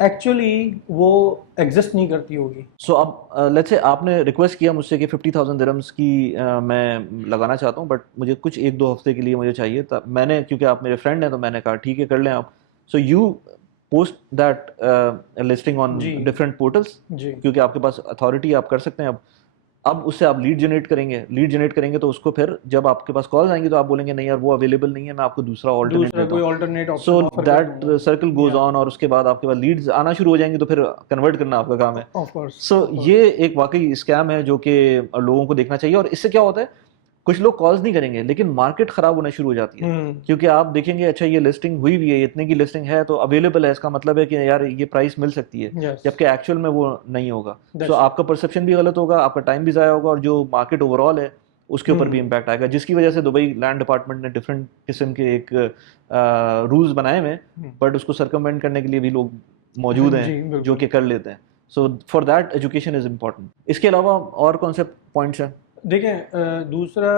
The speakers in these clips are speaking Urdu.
ایکچولی وہ ایگزسٹ نہیں کرتی ہوگی. سو اب لیٹس سے آپ نے ریکویسٹ کیا مجھ سے کہ 50,000 درہمس کی میں لگانا چاہتا ہوں، بٹ مجھے کچھ 1-2 ہفتے کے لیے مجھے چاہیے تھا. میں نے کیونکہ آپ میرے فرینڈ ہیں تو میں نے کہا ٹھیک ہے کر لیں آپ. So you post that listing on جی ڈفرینٹ پورٹلس، جی کیونکہ آپ کے پاس اتھارٹی آپ کر سکتے ہیں. اب اس سے آپ لیڈ جنریٹ کریں گے تو اس کو پھر جب آپ کے پاس کالز آئیں گی تو آپ بولیں گے نہیں یار وہ اویلیبل نہیں ہے، میں آپ کو دوسرا آلٹرنیٹ دوسرا دیتا کوئی ہوں. آلٹرنیٹ سو آپشن آفر کر دوں دیٹ گا. سرکل گوز یا آن، اور اس کے بعد آپ کے پاس لیڈز آنا شروع ہو جائیں گی تو پھر کنورٹ کرنا آپ کا کام ہے. Of course. سو یہ ایک واقعی اسکیم ہے جو کہ لوگوں کو دیکھنا چاہیے. اور اس سے کیا ہوتا ہے، کچھ لوگ کالز نہیں کریں گے لیکن مارکیٹ خراب ہونا شروع ہو جاتی ہے، کیونکہ آپ دیکھیں گے اچھا یہ لسٹنگ ہوئی بھی ہے، اتنے کی لسٹنگ ہے تو اویلیبل ہے، اس کا مطلب ہے کہ یار یہ پرائس مل سکتی ہے، یس جبکہ ایکچوئل میں وہ نہیں ہوگا. دیٹس سو آپ کا پرسیپشن بھی غلط ہوگا، آپ کا ٹائم بھی ضائع ہوگا، اور جو مارکیٹ اوور آل ہے اس کے اوپر بھی امپیکٹ آئے گا، جس کی وجہ سے دبئی لینڈ ڈپارٹمنٹ نے ڈفرینٹ قسم کے ایک رولز بنائے ہوئے ہیں، بٹ اس کو سرکموینٹ کرنے کے لیے بھی لوگ موجود ہیں جی جو بالکل. کہ کر لیتے ہیں. So for that education is important. اس کے علاوہ اور کون سے پوائنٹس ہیں؟ دیکھیں دوسرا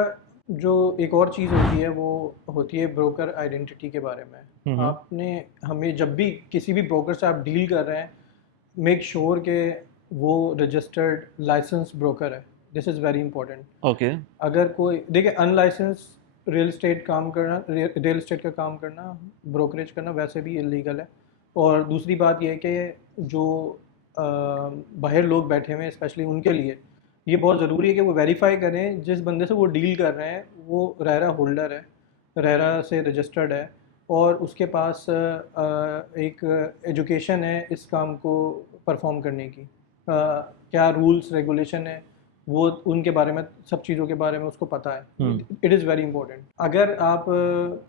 جو ایک اور چیز ہوتی ہے وہ ہوتی ہے بروکر آئیڈینٹی کے بارے میں. آپ نے ہمیں جب بھی کسی بھی بروکر سے آپ ڈیل کر رہے ہیں میک شیور کہ وہ رجسٹرڈ لائسنس بروکر ہے. دس از ویری امپورٹنٹ. اوکے. اگر کوئی دیکھیں ان لائسنس ریل اسٹیٹ کا کام کرنا بروکریج کرنا ویسے بھی انلیگل ہے. اور دوسری بات یہ ہے کہ جو باہر لوگ بیٹھے ہوئے ہیں اسپیشلی ان کے لیے یہ بہت ضروری ہے کہ وہ ویریفائی کریں جس بندے سے وہ ڈیل کر رہے ہیں وہ ریرا ہولڈر ہے، ریرا سے رجسٹرڈ ہے، اور اس کے پاس ایک ایجوکیشن ہے اس کام کو پرفارم کرنے کی. کیا رولس ریگولیشن ہے وہ ان کے بارے میں سب چیزوں کے بارے میں اس کو پتہ ہے. It is very important. اگر آپ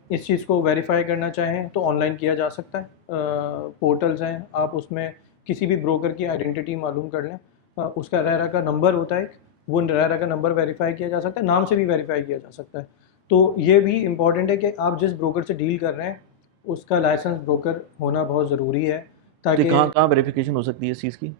اس چیز کو ویریفائی کرنا چاہیں تو آن لائن کیا جا سکتا ہے. پورٹلز ہیں، آپ اس میں کسی بھی بروکر کی آئیڈینٹی معلوم کر لیں. اس کا ریرا کا نمبر ہوتا ہے، وہ ریرا کا نمبر ویریفائی کیا جا سکتا ہے، نام سے بھی ویریفائی کیا جا سکتا ہے. تو یہ بھی امپورٹنٹ ہے کہ آپ جس بروکر سے ڈیل کر رہے ہیں اس کا لائسنس بروکر ہونا بہت ضروری ہے. تاکہ کہاں ویریفیکیشن ہو سکتی ہے اس چیز کی؟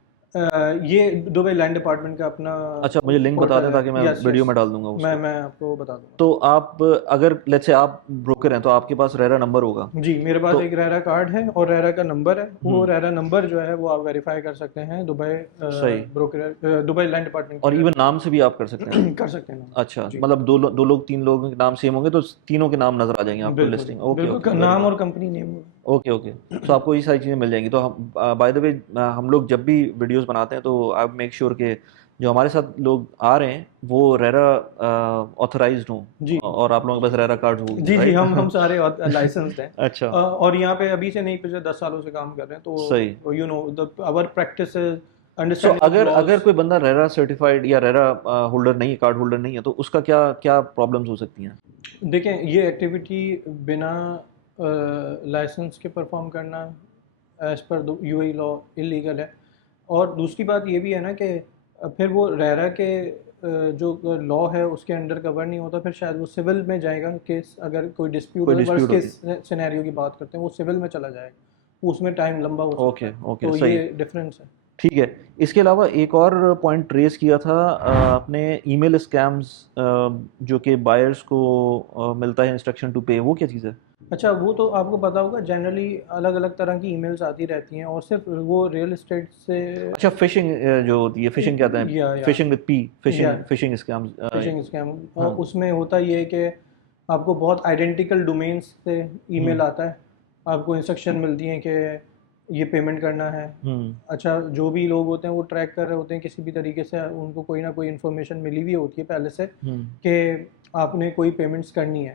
یہ دبئی لینڈ ڈپارٹمنٹ کا اپنا اچھا مجھے لنک بتا دیں تاکہ میں یس ویڈیو یس میں ڈال دوں گا اس کو. میں آپ کو بتا دوں گا. تو آپ اگر لیٹس سے آپ بروکر ہیں تو آپ کے پاس ریرا نمبر ہوگا. جی میرے پاس ایک ریرا کارڈ ہے اور ریرا کا نمبر ہے. وہ ریرا نمبر جو ہے وہ آپ ویریفائی کر سکتے ہیں صحیح. دبئی لینڈ ڈپارٹمنٹ اور ایون نام سے بھی آپ کر سکتے ہیں؟ کر سکتے ہیں. اچھا مطلب دو لوگ 3 لوگوں کے نام سیم ہوں گے تو تینوں کے نام نظر آ جائیں گے آپ کو لسٹنگ. اوکے نام اور کمپنی نیم. اوکے. سو آپ کو یہ ساری چیزیں مل جائیں گی. تو بائی دا وے ہم لوگ جب بھی ویڈیوز بناتے ہیں تو آپ میک شیور کہ جو ہمارے ساتھ لوگ آ رہے ہیں وہ ریرا آتھرائزڈ ہوں. جی. اور آپ لوگوں کے پاس ریرا کارڈ ہو. جی ہم سارے لائسنسڈ ہیں. اچھا. اور یہاں پہ ابھی سے نہیں پچھلے 10 سالوں سے کام کر رہے ہیں. تو صحیح. You know our practice so اگر کوئی بندہ ریرا سرٹیفائڈ یا ریرا ہولڈر نہیں ہے، کارڈ ہولڈر نہیں ہے، تو اس کا کیا پرابلمس ہو سکتی ہیں؟ دیکھیں یہ ایکٹیویٹی بنا لائسنس کے پرفارم کرنا as per you a law illegal ہے. اور دوسری بات یہ بھی ہے نا کہ پھر وہ ریرا کے جو لا ہے اس کے انڈر کور نہیں ہوتا، پھر شاید وہ سول میں جائے گا کیس. اگر کوئی ڈسپیوٹ کیس سینیریو کی بات کرتے ہیں وہ سول میں چلا جائے گا، اس میں ٹائم لمبا ہو سکتا ہے. تو یہ ڈفرینس ہے. ٹھیک ہے. اس کے علاوہ ایک اور پوائنٹ ریز کیا تھا آپ نے، ای میل اسکیمز جو کہ بائرس کو ملتا ہے انسٹرکشن ٹو پے، وہ کیا چیز ہے؟ اچھا وہ تو آپ کو پتا ہوگا جنرلی الگ الگ طرح کی ای میلز آتی رہتی ہیں اور صرف وہ ریئل اسٹیٹ سے. اچھا فشنگ جو ہوتی ہے، فشنگ کہتے ہیں، phishing with P, phishing scheme. اس میں ہوتا یہ ہے کہ آپ کو بہت آئیڈینٹیکل ڈومینس سے ای میل آتا ہے، آپ کو انسٹرکشن ملتی ہیں کہ یہ پیمنٹ کرنا ہے. اچھا جو بھی لوگ ہوتے ہیں وہ ٹریک کر رہے ہوتے ہیں کسی بھی طریقے سے، ان کو کوئی نہ کوئی انفارمیشن ملی ہوئی ہوتی ہے پہلے سے کہ آپ نے کوئی پیمنٹس کرنی ہے.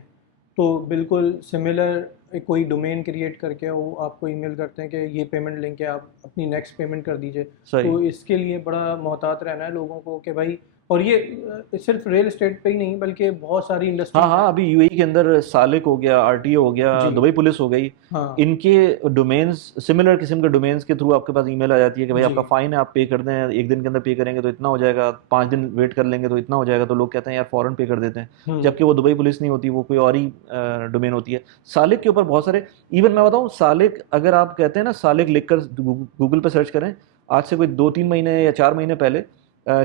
تو بالکل سملر کوئی ڈومین کریٹ کر کے وہ آپ کو ای میل کرتے ہیں کہ یہ پیمنٹ لنک ہے، آپ اپنی نیکسٹ پیمنٹ کر دیجیے. تو اس کے لیے بڑا محتاط رہنا ہے لوگوں کو کہ بھائی. اور یہ صرف ریل اسٹیٹ پہ ہی نہیں بلکہ بہت ساری انڈسٹری. ہاں ابھی یو اے کے اندر سالک ہو گیا، آر ٹی او ہو گیا، دبئی پولیس ہو گئی، ان کے ڈومینس سملر قسم کے ڈومینس کے تھرو آپ کے پاس ای میل آ جاتی ہے کہ بھائی آپ کا فائن ہے، آپ پے کر دیں، 1 دن کے اندر پے کریں گے تو اتنا ہو جائے گا، 5 دن ویٹ کر لیں گے تو اتنا ہو جائے گا. تو لوگ کہتے ہیں یار فوراً پے کر دیتے ہیں، جبکہ وہ دبئی پولیس نہیں ہوتی، وہ کوئی اور ہی ڈومین ہوتی ہے. سالک کے اوپر بہت سارے، ایون میں بتاؤں سالک اگر آپ کہتے ہیں نا سالک لکھ کر گوگل پہ سرچ کریں، آج سے کوئی 2-3 مہینے یا 4 مہینے پہلے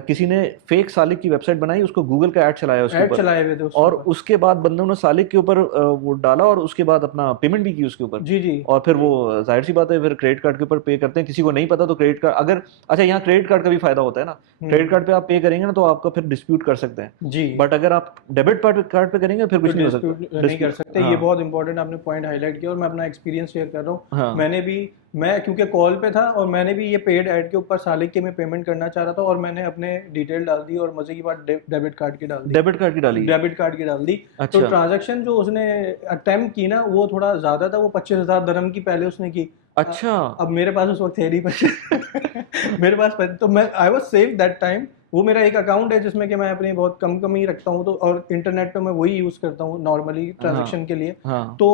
کسی نے فیک سالک کی ویب سائٹ بنائی, اس کو گوگل کا ایڈ چلایا اس کے ایڈ اوپر, چلائے ہوئے تھے اس اور کے اوپر. اس کے بعد بندوں نے سالک کے اوپر وہ ڈالا اور اس کے بعد اپنا پیمنٹ بھی کی اس کے اوپر. جی جی. اور پھر وہ ظاہر سی بات ہے پھر کریڈٹ کارڈ کے اوپر پے کرتے ہیں, کسی کو نہیں پتا تو کریڈٹ کارڈ اگر, اچھا یہاں کریڈٹ کارڈ کا بھی فائدہ ہوتا ہے نا, کریڈٹ کارڈ پہ آپ پے کریں گے نا تو آپ کا پھر ڈسپیوٹ کر سکتے ہیں, جی. بٹ اگر آپ ڈیبٹ کارڈ پہ کریں گے پھر کچھ نہیں ہو سکتا, نہیں کر سکتے. یہ بہت امپورٹنٹ آپ نے پوائنٹ ہائی لائٹ کیا, اور میں اپنا ایکسپیرینس شیئر کر رہا ہوں. میں کیونکہ کال پہ تھا اور میں نے بھی یہ پیڈ ایڈ کے اوپر سالک کے میں پیمنٹ کرنا چاہ رہا تھا, اور میں نے اپنے ڈیٹیل ڈال دی اور مزے کی بات ڈیبٹ کارڈ کی ڈال دی. تو ٹرانزیکشن جو اس نے اٹیمپٹ کی نا وہ تھوڑا زیادہ تھا, وہ 25,000 درہم کی پہلے اس نے کی. اچھا, اب میرے پاس اس وقت تھے نہیں پیسے میرے پاس, تو میں I was safe that time. وہ میرا ایک اکاؤنٹ ہے جس میں کہ میں اپنی بہت کم ہی رکھتا ہوں, تو اور انٹرنیٹ پہ میں وہی یوز کرتا ہوں نارملی ٹرانزیکشن کے لیے. تو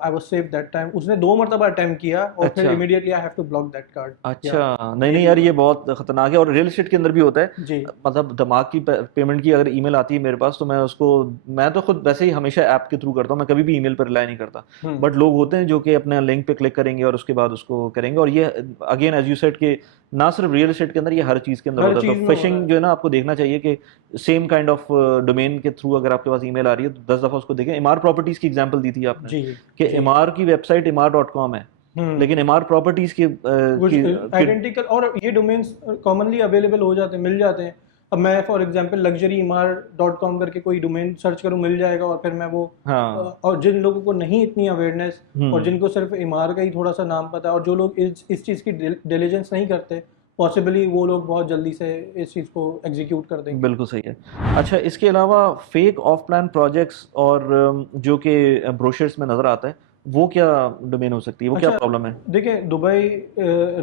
I was safe that time. اس نے 2 مرتبہ اٹیمپٹ کیا اور پھر immediately I have to block that card. اچھا نہیں یار یہ بہت خطرناک ہے, اور ریئل اسٹیٹ کے اندر بھی ہوتا ہے جی. مطلب دماغ کی پیمنٹ کی اگر ای میل آتی ہے میرے پاس تو میں اس کو, میں تو خود ویسے ہی ہمیشہ ایپ کے تھرو کرتا ہوں, میں کبھی بھی ای میل پر ریلائی نہیں کرتا, بٹ لوگ ہوتے ہیں جو کہ اپنے لنک پہ کلک کریں گے اور اس کے بعد اس کو کریں گے. اور یہ اگین ایز یو سیڈ کہ نہ صرف ریئل اسٹیٹ کے اندر, یہ ہر چیز کے اندر ہوتا ہے. تو فشنگ جو ہے نا آپ کو دیکھنا چاہیے کہ سیم کائنڈ آف ڈومین کے تھرو اگر آپ کے پاس ای میل آ رہی ہے تو 10 دفعہ اس کو دیکھیں. امار پراپرٹیز کی ایگزامپل دی تھی آپ نے کہ امار کی ویب سائٹ امار.com ہے, لیکن امار پراپرٹیز کی آئیڈینٹیکل, اور یہ ڈومینس کامنلی اویلیبل ہو جاتے ہیں, مل جاتے ہیں. اب میں فار ایگزامپل لگژری امار.com کر کے کوئی ڈومین سرچ کروں مل جائے گا, اور پھر میں وہ, اور جن لوگوں کو نہیں اتنی اویئرنیس اور جن کو صرف امار کا ہی تھوڑا سا نام پتا ہے, اور جو لوگ اس چیز کی ڈیلیجنس نہیں کرتے, پاسبلی وہ لوگ بہت جلدی سے اس چیز کو ایگزیکیوٹ کر دیں گے. بالکل صحیح ہے. اچھا اس کے علاوہ فیک آف پلان پروجیکٹس اور جو کہ بروشرز میں نظر آتا ہے, وہ کیا ڈومین ہو سکتی ہے, وہ کیا پرابلم ہے؟ دیکھیں دبئی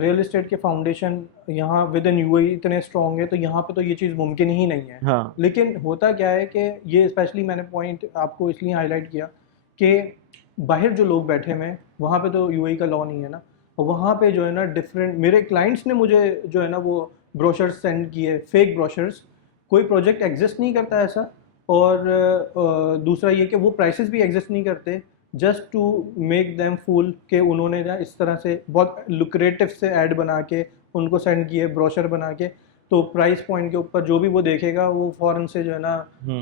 ریئل اسٹیٹ کے فاؤنڈیشن یہاں ود ان یو اے اتنے اسٹرانگ ہے, تو یہاں پہ تو یہ چیز ممکن ہی نہیں ہے. لیکن ہوتا کیا ہے کہ یہ اسپیشلی میں نے پوائنٹ آپ کو اس لیے ہائی لائٹ کیا کہ باہر جو لوگ بیٹھے ہوئے ہیں وہاں پہ تو یو اے کا لا نہیں ہے نا, اور وہاں پہ جو ہے نا ڈفرینٹ, میرے کلائنٹس نے مجھے جو ہے نا وہ بروشرز سینڈ کیے, فیک بروشرز. کوئی پروجیکٹ ایگزسٹ نہیں کرتا ایسا, اور دوسرا یہ کہ وہ پرائسز بھی ایگزسٹ نہیں کرتے, جسٹ ٹو میک دیم فول کہ انہوں نے اس طرح سے بہت لکریٹو سے ایڈ بنا کے ان کو سینڈ کیے, بروشر بنا کے. تو پرائس پوائنٹ کے اوپر جو بھی وہ دیکھے گا وہ فوراً سے جو ہے نا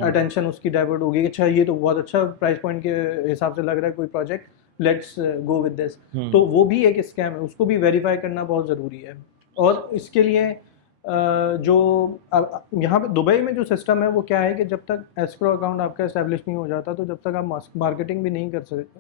اٹینشن اس کی ڈائیورٹ ہوگی کہ اچھا یہ تو بہت اچھا پرائس پوائنٹ کے حساب سے لگ رہا ہے کوئی project, let's go with this. تو وہ بھی ایک اسکیم ہے, اس کو بھی ویریفائی کرنا بہت ضروری ہے. اور اس کے لیے جو یہاں پہ دبئی میں جو سسٹم ہے وہ کیا ہے کہ جب تک ایسکرو اکاؤنٹ آپ کا اسٹیبلش نہیں ہو جاتا, تو جب تک آپ مارکیٹنگ بھی نہیں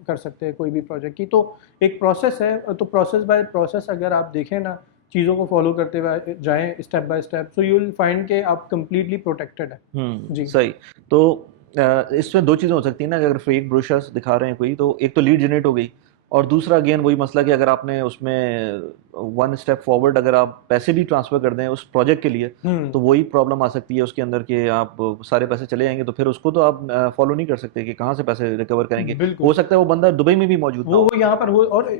کر سکتے کوئی بھی پروجیکٹ کی. تو ایک پروسیس ہے, تو پروسیس بائی پروسیس اگر آپ دیکھیں نا, چیزوں کو فالو کرتے ہوئے جائیں step by step, so you will find کہ آپ کمپلیٹلی پروٹیکٹڈ ہیں. جی صحیح. تو اس میں 2 چیزیں ہو سکتی ہیں نا, اگر فیک بروشرز دکھا رہے ہیں کوئی, تو ایک تو لیڈ جنریٹ ہو گئی, اور دوسرا اگین وہی مسئلہ کہ اگر آپ نے اس میں 1 اسٹیپ فارورڈ اگر آپ پیسے بھی ٹرانسفر کر دیں اس پروجیکٹ کے لیے, تو وہی پرابلم آ سکتی ہے اس کے اندر کہ آپ سارے پیسے چلے جائیں گے, تو پھر اس کو تو آپ فالو نہیں کر سکتے کہ کہاں سے پیسے ریکور کریں گے. ہو سکتا ہے وہ بندہ دبئی میں بھی موجود نہ ہو, وہ یہاں پر ہو, اور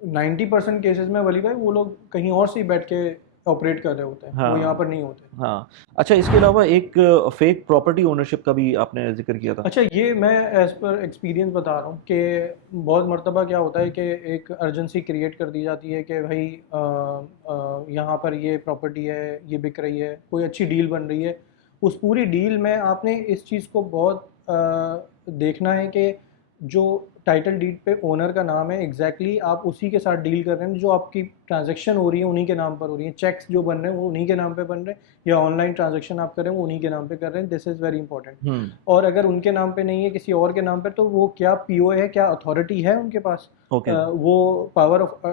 90% کیسز میں ولی بھائی وہ لوگ کہیں اور سے بیٹھ کے آپریٹ کر رہے ہوتے ہیں, وہ یہاں پر نہیں ہوتے. ہاں اچھا, اس کے علاوہ ایک فیک پراپرٹی اونرشپ کا بھی آپ نے ذکر کیا تھا. اچھا یہ میں ایز پر ایکسپیرینس بتا رہا ہوں کہ بہت مرتبہ کیا ہوتا ہے کہ ایک ارجنسی کریٹ کر دی جاتی ہے کہ بھائی یہاں پر یہ پراپرٹی ہے, یہ بک رہی ہے, کوئی اچھی ڈیل بن رہی ہے. اس پوری ڈیل میں آپ نے اس چیز کو بہت دیکھنا ہے کہ جو ٹائٹل ڈیڈ پہ اونر کا نام ہے ایگزیکٹلی آپ اسی کے ساتھ ڈیل کر رہے ہیں, جو آپ کی ٹرانزیکشن ہو رہی ہے انہی کے نام پر ہو رہی ہیں, چیکس جو بن رہے ہیں وہ انہی کے نام پہ بن رہے ہیں, یا آن لائن ٹرانزیکشن آپ کر رہے ہیں وہ انہی کے نام پہ کر رہے ہیں. دس از ویری امپورٹنٹ. اور اگر ان کے نام پہ نہیں ہے, کسی اور کے نام پہ, تو وہ کیا پی او ہے, کیا اتھارٹی ہے ان کے پاس, وہ پاور آف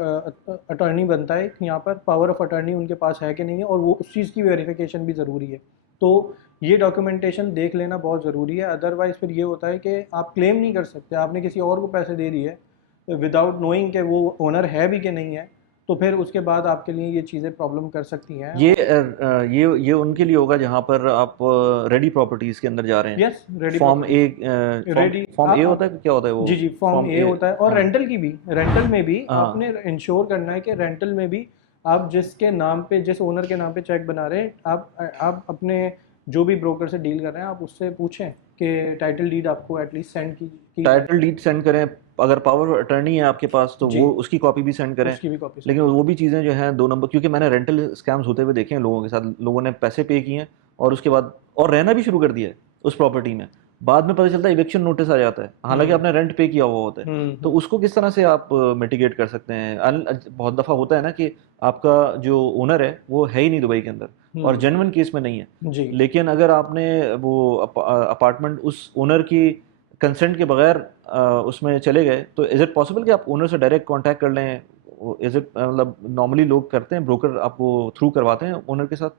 اٹارنی بنتا ہے یہاں پر, پاور آف اٹارنی ان کے پاس ہے کہ نہیں ہے, اور وہ اس چیز کی ویریفیکیشن بھی ضروری ہے. تو یہ ڈاکیومنٹیشن دیکھ لینا بہت ضروری ہے, ادروائز پھر یہ ہوتا ہے کہ آپ کلیم نہیں کر سکتے. آپ نے کسی اور کو پیسے دے دیے وداؤٹ نوئنگ کہ وہ اونر ہے بھی کہ نہیں ہے, تو پھر اس کے بعد آپ کے لیے یہ چیزیں پرابلم کر سکتی ہیں. یہ ان کے لیے ہوگا جہاں پر آپ ریڈی پراپرٹیز کے اندر جا رہے ہیں. یس, ریڈی فارم اے ہوتا ہے, کیا ہوتا ہے وہ؟ جی فارم اے ہوتا ہے. اور رینٹل کی بھی, رینٹل میں بھی آپ نے انشور کرنا ہے کہ رینٹل میں بھی آپ جس کے نام پہ, جس اونر کے نام پہ چیک بنا رہے ہیں, آپ اپنے جو بھی بروکر سے ڈیل کر رہے ہیں آپ اس سے پوچھیں کہ ٹائٹل ڈیڈ آپ کو ایٹ لیسٹ سینڈ کی, ٹائٹل ڈیڈ سینڈ کریں, اگر پاور اٹرنی ہے آپ کے پاس تو وہ اس کی کاپی بھی سینڈ کریں, اس کی بھی کاپی. لیکن وہ بھی چیزیں جو ہیں 2 نمبر, کیونکہ میں نے رینٹل اسکیمز ہوتے ہوئے دیکھے ہیں لوگوں کے ساتھ, لوگوں نے پیسے پے کیے ہیں اور اس کے بعد اور رہنا بھی شروع کر دیا ہے اس پراپرٹی میں, بعد میں پتہ چلتا ہے ایوکشن نوٹس آ جاتا ہے حالانکہ آپ نے رینٹ پے کیا ہوا ہوتا ہے. تو اس کو کس طرح سے آپ میٹیگیٹ کر سکتے ہیں؟ بہت دفعہ ہوتا ہے نا کہ آپ کا جو اونر ہے وہ ہے ہی نہیں دبئی کے اندر اور جینوئن کیس میں نہیں ہے, لیکن اگر آپ نے وہ اپارٹمنٹ اس اونر کی کنسنٹ کے بغیر اس میں چلے گئے تو از اٹ پاسبل کہ آپ اونر سے ڈائریکٹ کانٹیکٹ کر لیں؟ از اٹ مطلب نارملی لوگ کرتے ہیں, بروکر آپ کو تھرو کرواتے ہیں اونر کے ساتھ؟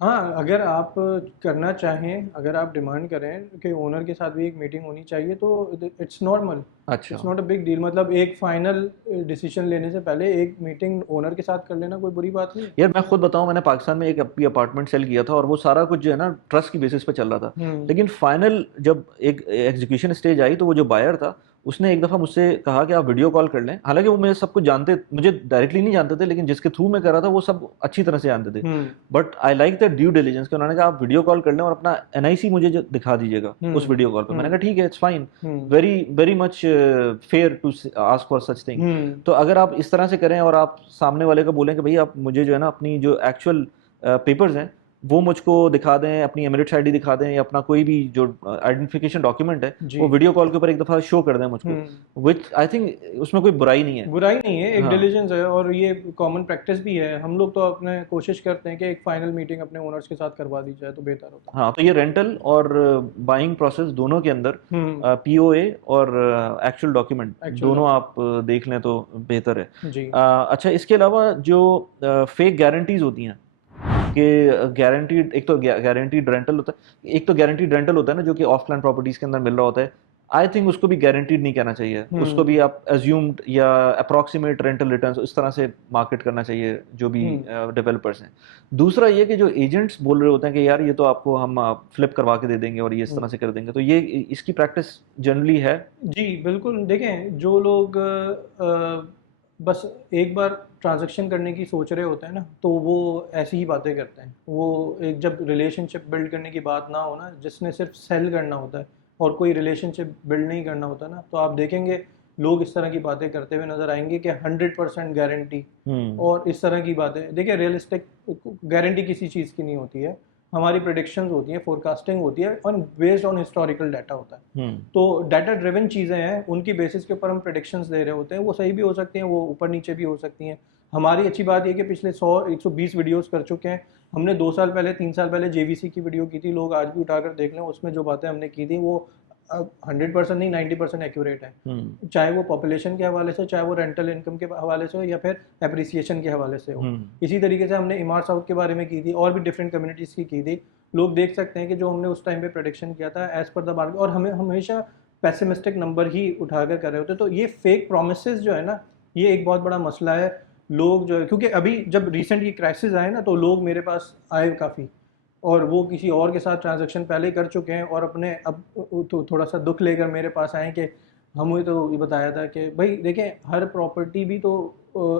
ہاں, اگر آپ کرنا چاہیں, اگر آپ ڈیمانڈ کریں کہ اونر کے ساتھ بھی ایک میٹنگ ہونی چاہیے تو اٹس نارمل, اچھا, it's not a big deal. مطلب ایک فائنل ڈیسیجن لینے سے پہلے ایک میٹنگ اونر کے ساتھ کر لینا کوئی بری بات نہیں ہے. یار میں خود بتاؤں, میں نے پاکستان میں ایک اپنی اپارٹمنٹ سیل کیا تھا اور وہ سارا کچھ جو ہے نا ٹرسٹ کی بیسس پہ چل رہا تھا, لیکن فائنل جب ایک ایگزیکیوشن اسٹیج آئی تو وہ جو بائر تھا اس نے ایک دفعہ مجھ سے کہا کہ آپ ویڈیو کال کر لیں, حالانکہ وہ مجھے سب کچھ جانتے, مجھے ڈائریکٹلی نہیں جانتے تھے, لیکن جس کے تھرو میں کر رہا تھا وہ سب اچھی طرح سے جانتے تھے. But I like the due diligence کہ انہوں نے کہا آپ ویڈیو کال کر لیں اور اپنا NIC مجھے دکھا دیجیے گا اس ویڈیو کال پہ. میں نے کہا ٹھیک ہے, it's fine, very much fair to ask for such thing. تو اگر آپ اس طرح سے کریں اور آپ سامنے والے کو بولیں کہ بھائی آپ مجھے جو ہے نا اپنی جو ایکچوئل پیپرز ہیں وہ مجھ کو دکھا دیں, اپنی ایمریٹس ID دکھا دیں یا اپنا کوئی بھی جو آئیڈینٹیفیکیشن ڈاکیومنٹ ہے وہ ویڈیو کال کے اوپر ایک دفعہ شو کر دیں مجھ کو, وچ آئی تھنک اس میں کوئی برائی نہیں ہے. برائی نہیں ہے, ایک ڈیلیجنس ہے اور یہ کامن پریکٹس بھی ہے. ہم لوگ تو اپنے کوشش کرتے ہیں کہ ایک فائنل میٹنگ اپنے اونرز کے ساتھ کروا دی جائے تو بہتر ہوتا ہے. ہاں, تو یہ رینٹل اور بائنگ پروسیس دونوں کے اندر POA اور ایکچوئل ڈاکیومنٹ دونوں آپ دیکھ لیں تو بہتر ہے. اچھا, اس کے علاوہ جو فیک گارنٹیز ہوتی ہیں کہ گارنٹیڈ, ایک تو گارنٹیڈ رینٹل ہوتا ہے, ایک تو گارنٹیڈ رینٹل ہوتا ہے نا جو کہ آف لائن پراپرٹیز کے اندر مل رہا ہوتا ہے. آئی تھنک اس کو بھی گارنٹیڈ نہیں کہنا چاہیے, اس کو بھی آپ ایزیومڈ یا اپروکسیمیٹ رینٹل ریٹرنس اس طرح سے مارکیٹ کرنا چاہیے جو بھی ڈیولپرس ہیں. دوسرا یہ کہ جو ایجنٹس بول رہے ہوتے ہیں کہ یار یہ تو آپ کو ہم فلپ کروا کے دے دیں گے اور یہ اس طرح سے کر دیں گے, تو یہ اس کی پریکٹس جنرلی ہے؟ جی بالکل. دیکھیں, جو لوگ بس ایک بار ٹرانزیکشن کرنے کی سوچ رہے ہوتے ہیں نا تو وہ ایسی ہی باتیں کرتے ہیں. وہ ایک جب ریلیشن شپ بلڈ کرنے کی بات نہ ہو نا, جس نے صرف سیل کرنا ہوتا ہے اور کوئی ریلیشن شپ بلڈ نہیں کرنا ہوتا نا, تو آپ دیکھیں گے لوگ اس طرح کی باتیں کرتے ہوئے نظر آئیں گے کہ 100% گارنٹی اور اس طرح کی باتیں. دیکھیں, ریئلسٹک گارنٹی کسی چیز کی نہیں ہوتی ہے, ہماری پریڈکشنز ہوتی ہیں, فور کاسٹنگ ہوتی ہے اور بیسڈ آن ہسٹوریکل ڈیٹا ہوتا ہے. تو ڈیٹا ڈریون چیزیں ہیں, ان کی بیسس کے اوپر ہم پریڈکشنز دے رہے ہوتے ہیں. وہ صحیح بھی ہو سکتی ہیں, وہ اوپر نیچے بھی ہو سکتی ہیں. ہماری اچھی بات یہ کہ پچھلے 100-120 ویڈیوز کر چکے ہیں. ہم نے 2 سال پہلے 3 سال پہلے JVC کی ویڈیو کی تھی, لوگ آج بھی اٹھا کر دیکھ لیں, اس میں جو باتیں ہم نے کی تھیں وہ 100% نہیں 90% ایکوریٹ ہے, چاہے وہ پاپولیشن کے حوالے سے, چاہے وہ رینٹل انکم کے حوالے سے ہو یا پھر اپریسیشن کے حوالے سے ہو. اسی طریقے سے ہم نے امار ساؤتھ کے بارے میں کی تھی اور بھی ڈفرینٹ کمیونٹیز کی تھی. لوگ دیکھ سکتے ہیں کہ جو ہم نے اس ٹائم پہ پریڈکشن کیا تھا ایز پر دا مارکیٹ, اور ہمیں ہمیشہ پیسمسٹک نمبر ہی اٹھا کر رہے ہوتے. تو یہ فیک پرومسز جو ہے نا, یہ ایک بہت بڑا مسئلہ ہے. لوگ جو ہے, کیونکہ ابھی جب ریسنٹ یہ کرائسس آئے نا تو لوگ میرے پاس آئے کافی, اور وہ کسی اور کے ساتھ ٹرانزیکشن پہلے کر چکے ہیں اور اپنے اب تو تھوڑا سا دکھ لے کر میرے پاس آئے کہ ہمیں تو یہ بتایا تھا کہ بھائی دیکھیں, ہر پراپرٹی بھی تو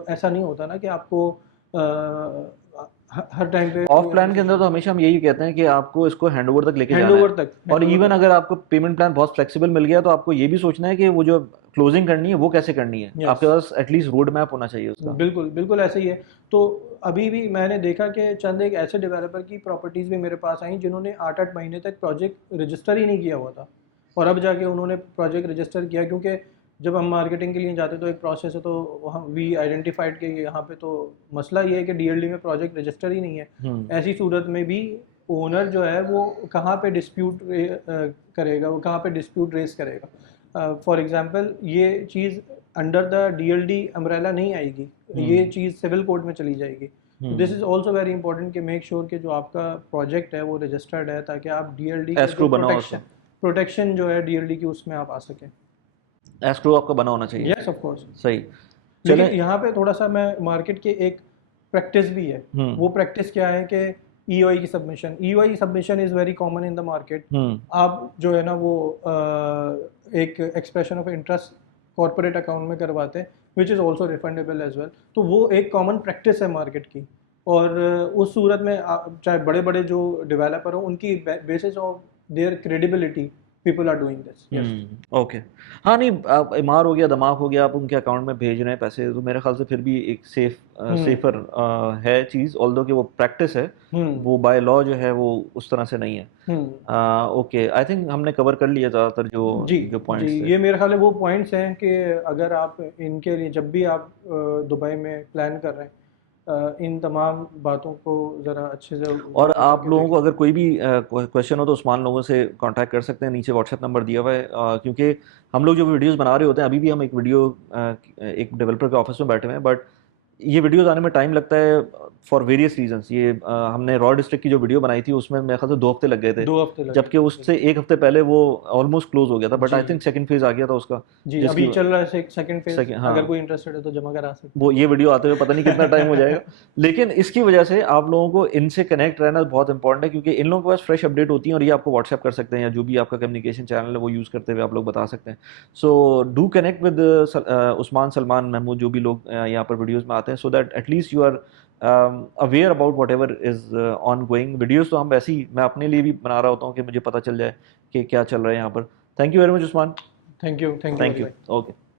ایسا نہیں ہوتا نا کہ آپ کو ہر ٹائم پہ. آف پلان کے اندر تو ہمیشہ ہم یہی کہتے ہیں کہ آپ کو اس کو ہینڈ اوور تک لے کے جانا ہے, اور ایون اگر آپ کو پیمنٹ پلان بہت فلیکسیبل مل گیا تو آپ کو یہ بھی سوچنا ہے کہ وہ جو کلوزنگ کرنی ہے وہ کیسے کرنی ہے. آپ کے پاس ایٹ لیسٹ روڈ میپ ہونا چاہیے اس کا. بالکل بالکل ایسے ہی ہے. تو ابھی بھی میں نے دیکھا کہ چند ایک ایسے ڈیولپر کی پراپرٹیز بھی میرے پاس آئیں جنہوں نے 8 مہینے تک پروجیکٹ رجسٹر ہی نہیں کیا ہوا تھا, اور اب جا کے انہوں نے پروجیکٹ رجسٹر کیا. کیونکہ جب ہم مارکیٹنگ کے لیے جاتے تو ایک پروسیس ہے, تو ہم وی آئیڈینٹیفائڈ کہ یہاں پہ تو مسئلہ یہ ہے کہ DLD میں پروجیکٹ رجسٹر ہی نہیں ہے. ایسی صورت میں بھی اونر جو ہے وہ کہاں پہ ڈسپیوٹ کرے گا, وہ کہاں پہ ڈسپیوٹ ریز کرے گا. فار ایگزامپل یہ چیز انڈر دا DLD امبریلا نہیں آئے گی, یہ چیز سول کوڈ میں چلی جائے گی. دس از آلسو ویری امپورٹنٹ کہ میک شیور کہ جو آپ کا پروجیکٹ ہے وہ رجسٹرڈ ہے, تاکہ آپ DLD کی پروٹیکشن جو ہے DLD کی اس میں آپ آ سکیں. ایسکرو آپ کا بنا ہونا چاہیے. Yes of course. صحیح. لیکن یہاں پہ تھوڑا سا میں مارکیٹ کے ایک پریکٹس بھی ہے, وہ پریکٹس کیا ہے کہ EOI کی submission. EOI submission is very common in the market. آپ جو ہے نا وہ ایک expression of interest corporate account میں کرواتے ہیں, which is also refundable as well. تو وہ ایک کامن پریکٹس ہے مارکیٹ کی, اور اس صورت میں چاہے بڑے بڑے جو ڈیولپر ہوں ان کی basis of their credibility people are doing this. Yes. Okay. ہاں نہیں آپ امار ہو گیا دماغ ہو گیا آپ ان کے اکاؤنٹ میں بھیج رہے ہیں پیسے تو میرے خیال سے پھر بھی ایک سیفر ہے چیز آلدو کہ وہ پریکٹس ہے وہ بائی لا جو ہے وہ اس طرح سے نہیں ہے. اوکے آئی تھنک ہم نے کور کر لیا زیادہ تر جو پوائنٹس تھے. یہ میرے خیال ہے وہ پوائنٹس ہیں کہ اگر آپ ان کے لیے جب بھی آپ دبئی میں پلان کر رہے ہیں ان تمام باتوں کو ذرا اچھے سے. اور آپ لوگوں کو اگر کوئی بھی کویشچن ہو تو عثمان لوگوں سے کانٹیکٹ کر سکتے ہیں, نیچے واٹس ایپ نمبر دیا ہوا ہے, کیونکہ ہم لوگ جو ویڈیوز بنا رہے ہوتے ہیں ابھی بھی ہم ایک ویڈیو ایک ڈیولپر کے آفس میں بیٹھے ہوئے ہیں, بٹ یہ ویڈیوز آنے میں ٹائم لگتا ہے فار ویریس ریزنس. یہ ہم نے را ڈسٹرکٹ کی جو ویڈیو بنائی تھی اس میں میرے خیال سے 2 ہفتے لگ گئے تھے, جبکہ اس سے 1 ہفتے پہلے وہ آلموسٹ کلوز ہو گیا تھا, but I think second phase آ گیا تھا اس کا. جی ابھی چل رہا ہے سیکنڈ فیز, اگر کوئی انٹرسٹڈ ہے تو جمع کرا سکتے ہیں. وہ یہ ویڈیو آتے ہوئے پتہ نہیں کتنا ٹائم ہو جائے گا, لیکن اس کی وجہ سے آپ لوگوں کو ان سے کنیکٹ رہنا بہت امپورٹنٹ ہے, کیونکہ ان لوگوں کے پاس فریش اپڈیٹ ہوتی ہیں اور یہ آپ کو واٹس ایپ کر سکتے ہیں یا جو بھی آپ کا کمیونیکیشن چینل ہے وہ یوز کرتے ہوئے آپ لوگ بتا سکتے ہیں. So do connect with Usman, Salman, Mahmood, جو بھی لوگ یہاں پر ویڈیوز میں آتے ہیں, so that at least you are aware about whatever is on going. Videos تو ہم ویسے ہی میں اپنے لیے بھی بنا رہا ہوتا ہوں کہ مجھے پتہ چل جائے کہ کیا چل رہا ہے یہاں پر. Thank you very much Usman. Thank you. Okay.